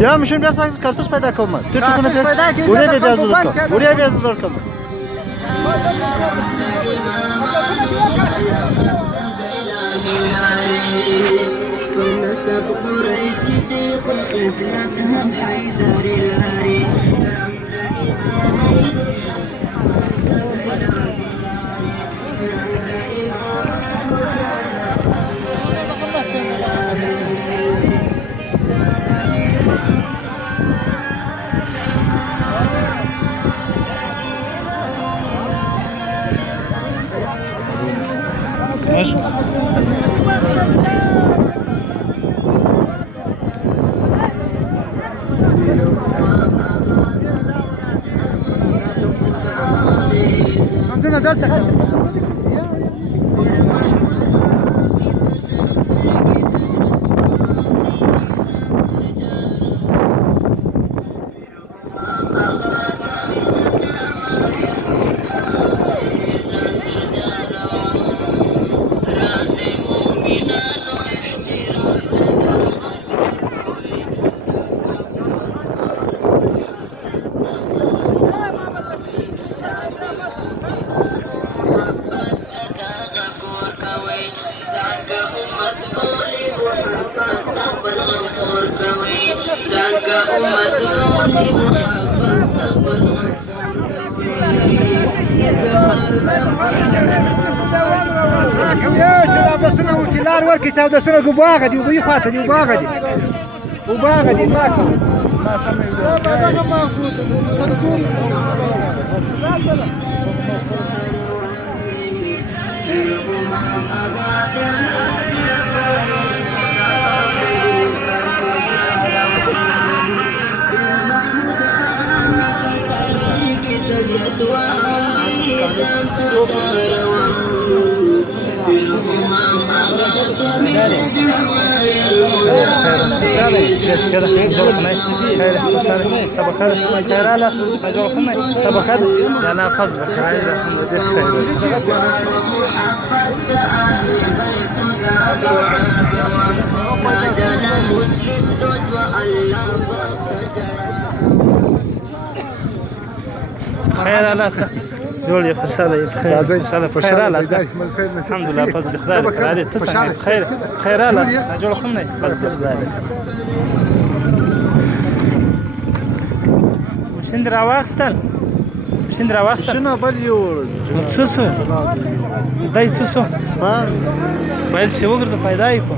Ya müşüm biraz haksız kartuş payda kalmaz. Türkçe bunu buraya bir yazılır kal. Buraya bir yazılır kal. ماشي عندنا دلتك سوداسونه وکیلار ورکړي سوداسونه ګباغه دي وبې خواته دي وباغه دي وباغه دي ما کوم ما سمې دغه ما خير الله زول يا خسارة بخير إن شاء الله بخير الله الحمد لله فضل خدالك عليه تسمع بخير خير الله زول خمني فضل خدالك مشندر عواقستان مشندر عواقستان شنو بليور تسوسو داي تسوسو باید څه وګرځو پیدا یې کو